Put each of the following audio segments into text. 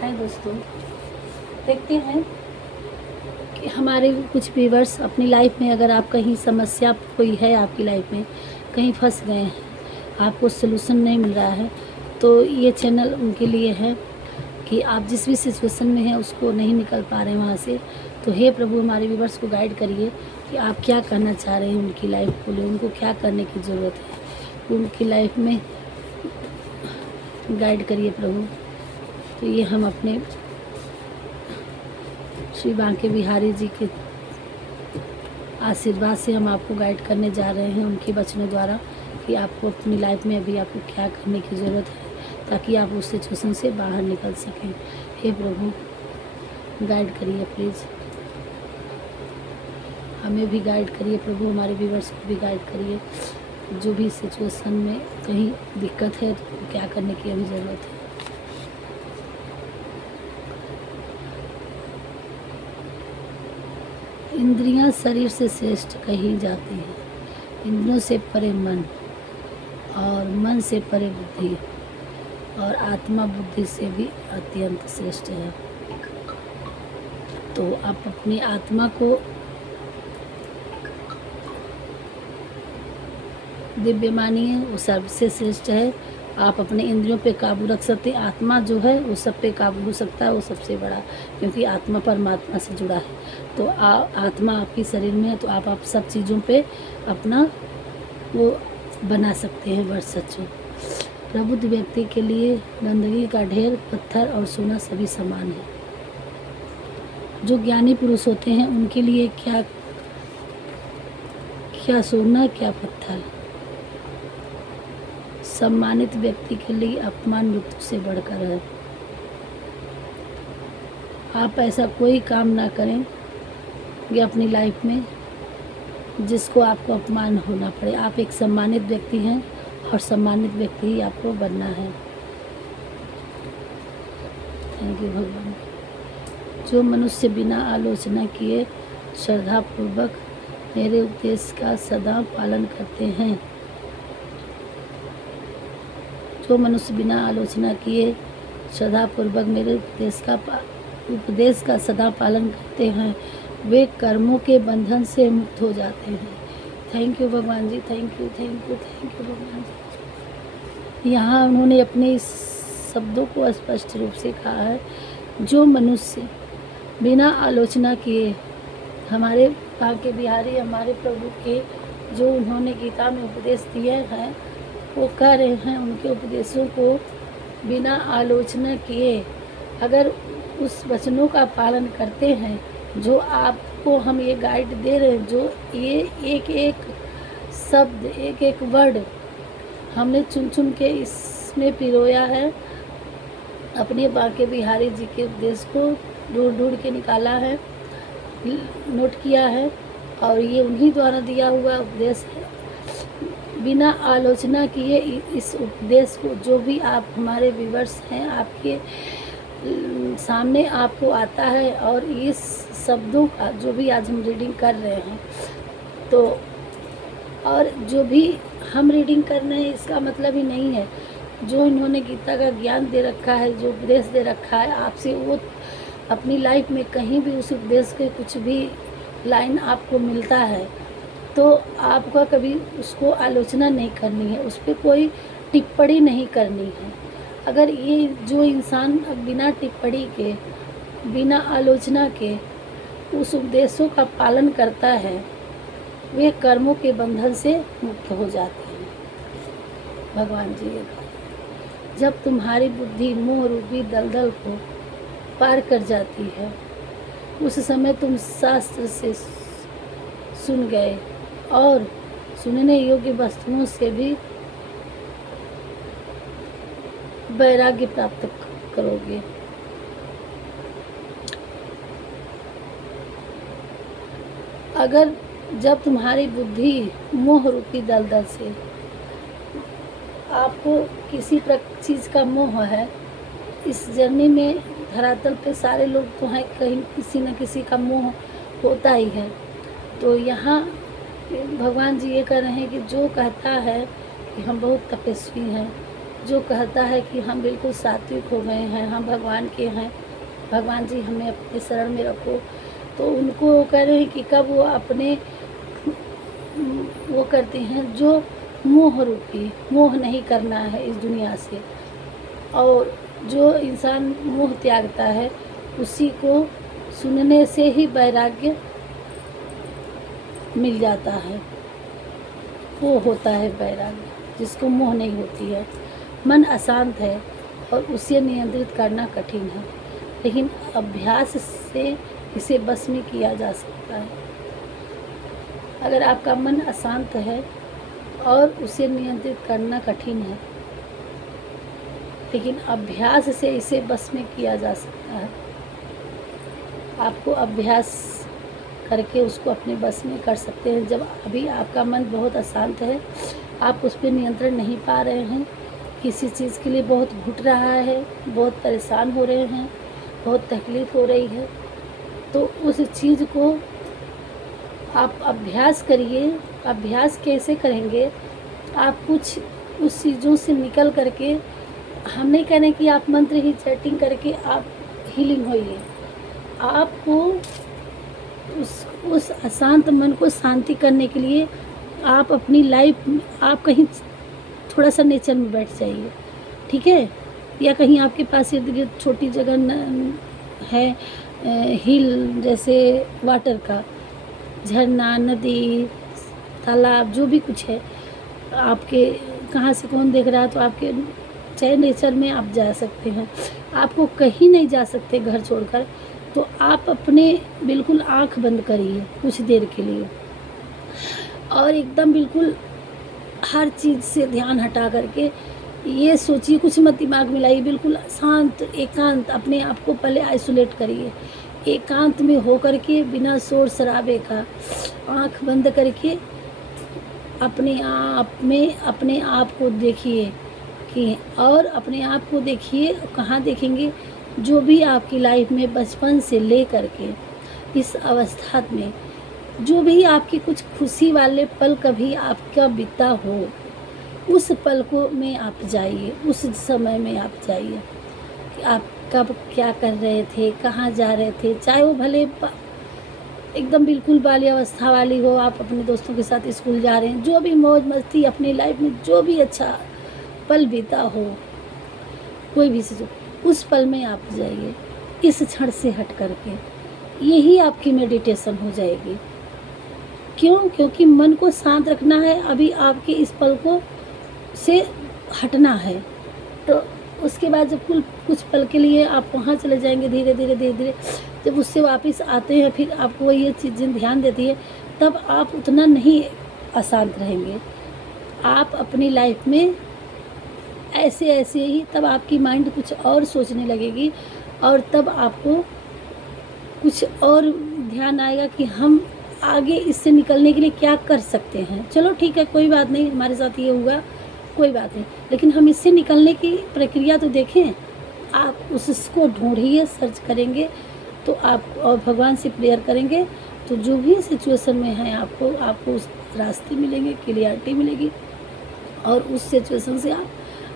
हाय दोस्तों, देखते हैं कि हमारे कुछ व्यूअर्स अपनी लाइफ में, अगर आप कहीं समस्या कोई है आपकी लाइफ में, कहीं फंस गए हैं, आपको सलूशन नहीं मिल रहा है, तो ये चैनल उनके लिए है कि आप जिस भी सिचुएशन में हैं उसको नहीं निकल पा रहे हैं वहाँ से, तो हे प्रभु हमारे व्यूअर्स को गाइड करिए कि आप क्या करना चाह रहे हैं उनकी लाइफ को लिए, उनको क्या करने की ज़रूरत है, उनकी लाइफ में गाइड करिए प्रभु। तो ये हम अपने श्री बांके बिहारी जी के आशीर्वाद से हम आपको गाइड करने जा रहे हैं उनके वचनों द्वारा कि आपको अपनी लाइफ में अभी आपको क्या करने की ज़रूरत है ताकि आप उस सिचुएशन से बाहर निकल सकें। हे प्रभु गाइड करिए, प्लीज़ हमें भी गाइड करिए प्रभु, हमारे व्यूअर्स को भी गाइड करिए। जो भी सिचुएशन में कहीं दिक्कत है तो क्या करने की अभी ज़रूरत है। इंद्रियां शरीर से श्रेष्ठ कही जाती हैं, इंद्रियों से परे मन, और मन से परे बुद्धि, और आत्मा बुद्धि से भी अत्यंत श्रेष्ठ है। तो आप अपनी आत्मा को दिव्य मानिए, वो सबसे श्रेष्ठ है। आप अपने इंद्रियों पे काबू रख सकते हैं, आत्मा जो है वो सब पे काबू हो सकता है, वो सबसे बड़ा, क्योंकि आत्मा परमात्मा से जुड़ा है। तो आत्मा आपकी शरीर में है, तो आप सब चीज़ों पे अपना वो बना सकते हैं वर्चस्व। प्रबुद्ध व्यक्ति के लिए गंदगी का ढेर, पत्थर और सोना सभी समान है। जो ज्ञानी पुरुष होते हैं उनके लिए क्या क्या सोना क्या पत्थर। सम्मानित व्यक्ति के लिए अपमान मृत्यु से बढ़कर है। आप ऐसा कोई काम ना करें कि अपनी लाइफ में जिसको आपको अपमान होना पड़े। आप एक सम्मानित व्यक्ति हैं और सम्मानित व्यक्ति ही आपको बनना है। थैंक यू भगवान। जो मनुष्य बिना आलोचना किए श्रद्धापूर्वक मेरे उपदेश का सदा पालन करते हैं, जो मनुष्य बिना आलोचना किए श्रद्धापूर्वक मेरे उपदेश का सदा पालन करते हैं, वे कर्मों के बंधन से मुक्त हो जाते हैं। थैंक यू भगवान ji, thank you thank you thank you भगवान जी। यहाँ उन्होंने अपने इस शब्दों को स्पष्ट रूप से कहा है, जो मनुष्य बिना आलोचना किए, हमारे बांके बिहारी हमारे प्रभु के जो उन्होंने गीता में उपदेश दिए हैं वो कह रहे हैं, उनके उपदेशों को बिना आलोचना किए अगर उस वचनों का पालन करते हैं जो आपको हम ये गाइड दे रहे हैं, जो ये एक एक शब्द एक एक वर्ड हमने चुन चुन के इसमें पिरोया है, अपने बांके बिहारी जी के उपदेश को ढूंढ ढूंढ के निकाला है, नोट किया है, और ये उन्हीं द्वारा दिया हुआ उपदेश है। बिना आलोचना किए इस उपदेश को जो भी आप हमारे व्यूअर्स हैं आपके सामने आपको आता है, और इस शब्दों का जो भी आज हम रीडिंग कर रहे हैं, तो और जो भी हम रीडिंग कर रहे हैं इसका मतलब ही नहीं है, जो इन्होंने गीता का ज्ञान दे रखा है, जो उपदेश दे रखा है आपसे, वो अपनी लाइफ में कहीं भी उस उपदेश के कुछ भी लाइन आपको मिलता है तो आपका कभी उसको आलोचना नहीं करनी है, उस पर कोई टिप्पणी नहीं करनी है। अगर ये जो इंसान बिना टिप्पणी के, बिना आलोचना के उस उपदेशों का पालन करता है, वे कर्मों के बंधन से मुक्त हो जाते हैं। भगवान जी ये कहा, जब तुम्हारी बुद्धि मोह रूपी दलदल को पार कर जाती है, उस समय तुम शास्त्र से सुन गए और सुनने योग्य वस्तुओं से भी वैराग्य प्राप्त करोगे। अगर जब तुम्हारी बुद्धि मोह रूपी दलदल से, आपको किसी चीज़ का मोह है, इस जर्नी में धरातल पे सारे लोग तो हैं, कहीं किसी न किसी का मोह होता ही है। तो यहाँ भगवान जी ये कह रहे हैं कि जो कहता है कि हम बहुत तपस्वी हैं, जो कहता है कि हम बिल्कुल सात्विक हो गए हैं, हम भगवान के हैं, भगवान जी हमें अपने शरण में रखो, तो उनको कह रहे हैं कि कब वो अपने वो करते हैं जो मोह रूपी, मोह नहीं करना है इस दुनिया से, और जो इंसान मोह त्यागता है उसी को सुनने से ही वैराग्य मिल जाता है, वो होता है वैराग्य, जिसको मोह नहीं होती है। मन अशांत है और उसे नियंत्रित करना कठिन है, लेकिन अभ्यास से इसे बस में किया जा सकता है। अगर आपका मन अशांत है और उसे नियंत्रित करना कठिन है, लेकिन अभ्यास से इसे बस में किया जा सकता है। आपको अभ्यास करके उसको अपने बस में कर सकते हैं। जब अभी आपका मन बहुत अशांत है, आप उस पर नियंत्रण नहीं पा रहे हैं, किसी चीज़ के लिए बहुत घुट रहा है, बहुत परेशान हो रहे हैं, बहुत तकलीफ़ हो रही है, तो उस चीज़ को आप अभ्यास करिए। अभ्यास कैसे करेंगे? आप कुछ उस चीज़ों से निकल करके, हम नहीं कह रहे कि आप मंत्र ही चैटिंग करके आप हीलिंग होइए। आपको उस अशांत मन को शांति करने के लिए आप अपनी लाइफ, आप कहीं थोड़ा सा नेचर में बैठ जाइए, ठीक है? या कहीं आपके पास इर्द गिर्द छोटी जगह है, हिल जैसे वाटर का, झरना, नदी, तालाब, जो भी कुछ है, आपके कहाँ से कौन देख रहा है, तो आपके चाहे नेचर में आप जा सकते हैं। आपको कहीं नहीं जा सकते घर छोड़कर, तो आप अपने बिल्कुल आँख बंद करिए कुछ देर के लिए, और एकदम बिल्कुल हर चीज़ से ध्यान हटा करके ये सोचिए, कुछ मत दिमाग में लाइए, बिल्कुल शांत एकांत अपने आप को पहले आइसोलेट करिए। एकांत में हो करके बिना शोर शराबे का आँख बंद करके अपने आप को देखिए कि, और अपने आप को देखिए, कहाँ देखेंगे? जो भी आपकी लाइफ में बचपन से ले करके इस अवस्था में जो भी आपकी कुछ खुशी वाले पल कभी आपका बीता हो, उस पल को में आप जाइए, उस समय में आप जाइए कि आप कब क्या कर रहे थे, कहाँ जा रहे थे। चाहे वो भले एकदम बिल्कुल बाल्यावस्था वाली हो, आप अपने दोस्तों के साथ स्कूल जा रहे हैं, जो भी मौज मस्ती अपनी लाइफ में जो भी अच्छा पल बीता हो, कोई भी चीज़, उस पल में आप जाइए, इस क्षण से हट करके। यही आपकी मेडिटेशन हो जाएगी। क्यों? क्योंकि मन को शांत रखना है, अभी आपके इस पल को से हटना है। तो उसके बाद जब कुछ पल के लिए आप वहाँ चले जाएंगे, धीरे धीरे जब उससे वापस आते हैं, फिर आपको ये चीज़ें ध्यान देती है, तब आप उतना नहीं अशांत रहेंगे। आप अपनी लाइफ में ऐसे ही, तब आपकी माइंड कुछ और सोचने लगेगी, और तब आपको कुछ और ध्यान आएगा कि हम आगे इससे निकलने के लिए क्या कर सकते हैं। चलो ठीक है, कोई बात नहीं, हमारे साथ ये हुआ, कोई बात नहीं, लेकिन हम इससे निकलने की प्रक्रिया तो देखें। आप उसको ढूंढिए, सर्च करेंगे तो आप, और भगवान से प्रेयर करेंगे तो जो भी सिचुएशन में है आपको उस रास्ते मिलेंगे, क्लियरिटी मिलेगी, और उस सिचुएशन से आप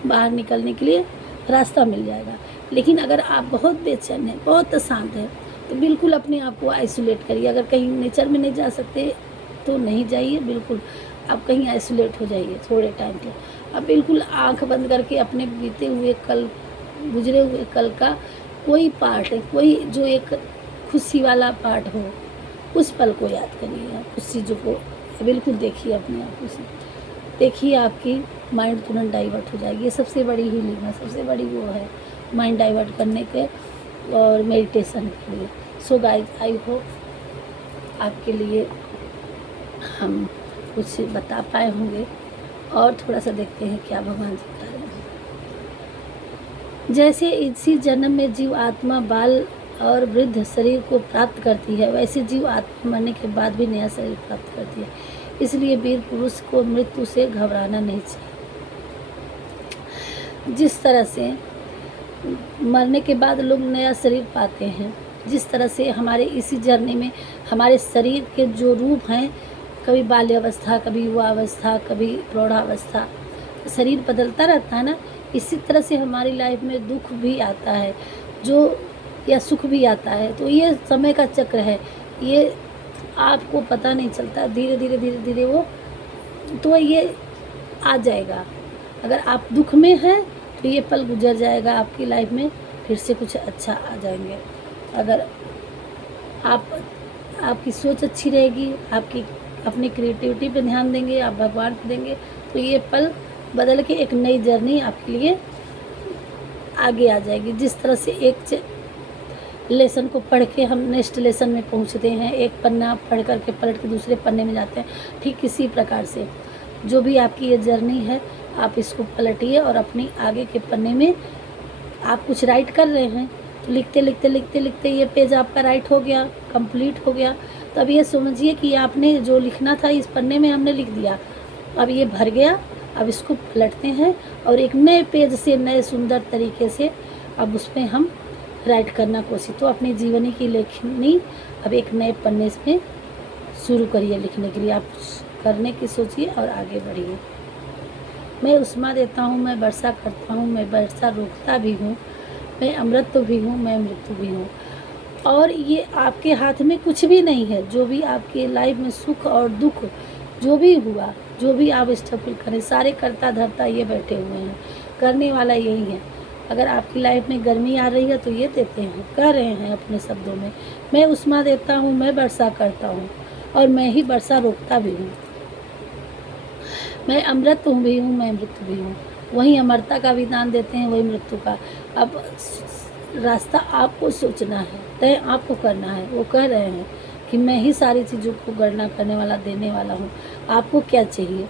बाहर निकलने के लिए रास्ता मिल जाएगा। लेकिन अगर आप बहुत बेचैन हैं, बहुत अशांत हैं, तो बिल्कुल अपने आप को आइसोलेट करिए। अगर कहीं नेचर में नहीं जा सकते तो नहीं जाइए, बिल्कुल आप कहीं आइसोलेट हो जाइए थोड़े टाइम के। अब बिल्कुल आंख बंद करके अपने बीते हुए कल, गुजरे हुए कल का कोई पार्ट है, कोई जो एक खुशी वाला पार्ट हो, उस पल को याद करिए। उस चीज़ों को बिल्कुल देखिए, अपने आप से देखिए, आपकी माइंड तुरंत डाइवर्ट हो जाएगी। ये सबसे बड़ी हीलिंग है, सबसे बड़ी वो है माइंड डाइवर्ट करने के और मेडिटेशन के लिए। सो गाइस, आई होप आपके लिए हम कुछ बता पाए होंगे, और थोड़ा सा देखते हैं क्या भगवान जी बता रहे हैं। जैसे इसी जन्म में जीव आत्मा बाल और वृद्ध शरीर को प्राप्त करती है, वैसे जीव आत्मा मरने के बाद भी नया शरीर प्राप्त करती है। इसलिए वीर पुरुष को मृत्यु से घबराना नहीं चाहिए। जिस तरह से मरने के बाद लोग नया शरीर पाते हैं, जिस तरह से हमारे इसी जर्नी में हमारे शरीर के जो रूप हैं, कभी बाल्यावस्था, कभी युवावस्था, कभी प्रौढ़ावस्था, शरीर बदलता रहता है ना। इसी तरह से हमारी लाइफ में दुख भी आता है जो या सुख भी आता है। तो ये समय का चक्र है, ये आपको पता नहीं चलता, धीरे धीरे धीरे धीरे वो तो ये आ जाएगा। अगर आप दुख में हैं तो ये पल गुजर जाएगा, आपकी लाइफ में फिर से कुछ अच्छा आ जाएंगे। अगर आपकी सोच अच्छी रहेगी, आपकी अपनी क्रिएटिविटी पे ध्यान देंगे, आप भगवान को देंगे, तो ये पल बदल के एक नई जर्नी आपके लिए आगे आ जाएगी। जिस तरह से एक लेसन को पढ़ के हम नेक्स्ट लेसन में पहुंचते हैं, एक पन्ना पढ़ करके पलट के दूसरे पन्ने में जाते हैं, ठीक इसी प्रकार से जो भी आपकी ये जर्नी है, आप इसको पलटिए और अपनी आगे के पन्ने में आप कुछ राइट कर रहे हैं तो लिखते लिखते लिखते लिखते ये पेज आपका राइट हो गया, कंप्लीट हो गया। तो अब ये समझिए कि आपने जो लिखना था इस पन्ने में हमने लिख दिया, अब ये भर गया। अब इसको पलटते हैं और एक नए पेज से नए सुंदर तरीके से अब उसमें हम राइट करना कोशिश। तो अपनी जीवनी की लेखनी अब एक नए पन्ने में शुरू करिए लिखने के लिए, आप करने की सोचिए और आगे बढ़िए। मैं उष्मा देता हूँ, मैं वर्षा करता हूँ, मैं वर्षा रोकता भी हूँ, मैं अमृत भी हूँ, मैं मृत्यु भी हूँ। और ये आपके हाथ में कुछ भी नहीं है। जो भी आपके लाइफ में सुख और दुख जो भी हुआ, जो भी आप स्ट्रगल करें, सारे करता धरता ये बैठे हुए हैं, करने वाला यही है। अगर आपकी लाइफ में गर्मी आ रही है तो ये देते हैं, कह रहे हैं अपने शब्दों में, मैं उष्मा देता हूँ, मैं वर्षा करता हूँ और मैं ही वर्षा रोकता भी हूँ, मैं अमृत भी हूँ, मैं मृत्यु भी हूँ। वही अमरता का भी दान देते हैं, वही मृत्यु का। अब रास्ता आपको सोचना है, तय आपको करना है। वो कह रहे हैं कि मैं ही सारी चीज़ों को गणना करने वाला, देने वाला हूँ। आपको क्या चाहिए,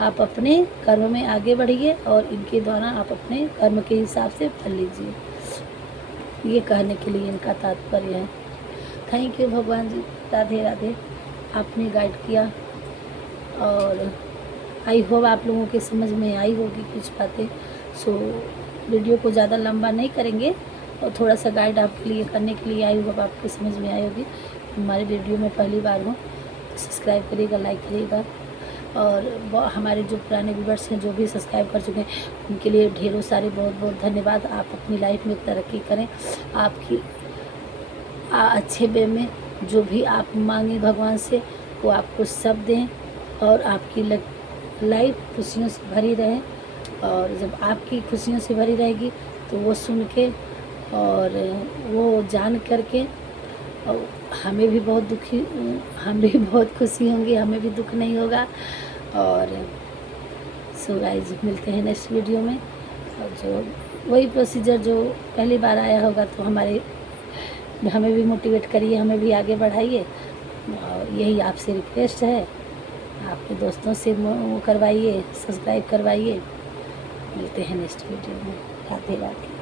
आप अपने कर्म में आगे बढ़िए और इनके द्वारा आप अपने कर्म के हिसाब से फल लीजिए। ये कहने के लिए इनका तात्पर्य है। थैंक यू भगवान जी, राधे राधे। आपने गाइड किया और आई होप आप लोगों के समझ में आई होगी कुछ बातें। सो वीडियो को ज़्यादा लंबा नहीं करेंगे और थोड़ा सा गाइड आपके लिए करने के लिए आई होप आपके समझ में आई होगी। हमारे वीडियो में पहली बार हो तो सब्सक्राइब करिएगा, लाइक करिएगा। और हमारे जो पुराने व्यूअर्स हैं, जो भी सब्सक्राइब कर चुके हैं, उनके लिए ढेरों सारे बहुत बहुत धन्यवाद। आप अपनी लाइफ में तरक्की करें, आपकी अच्छे वे में जो भी आप मांगे भगवान से वो आपको सब दें और आपकी लाइफ खुशियों से भरी रहे। और जब आपकी खुशियों से भरी रहेगी तो वो सुन के और वो जान करके और हमें भी बहुत हम भी बहुत खुशी होंगी, हमें भी दुख नहीं होगा। और सो गाइस, मिलते हैं नेक्स्ट वीडियो में। और जो वही प्रोसीजर जो पहली बार आया होगा तो हमें भी मोटिवेट करिए, हमें भी आगे बढ़ाइए। और यही आपसे रिक्वेस्ट है, आपके दोस्तों से वो करवाइए, सब्सक्राइब करवाइए। मिलते हैं नेक्स्ट वीडियो में। राधे राधे।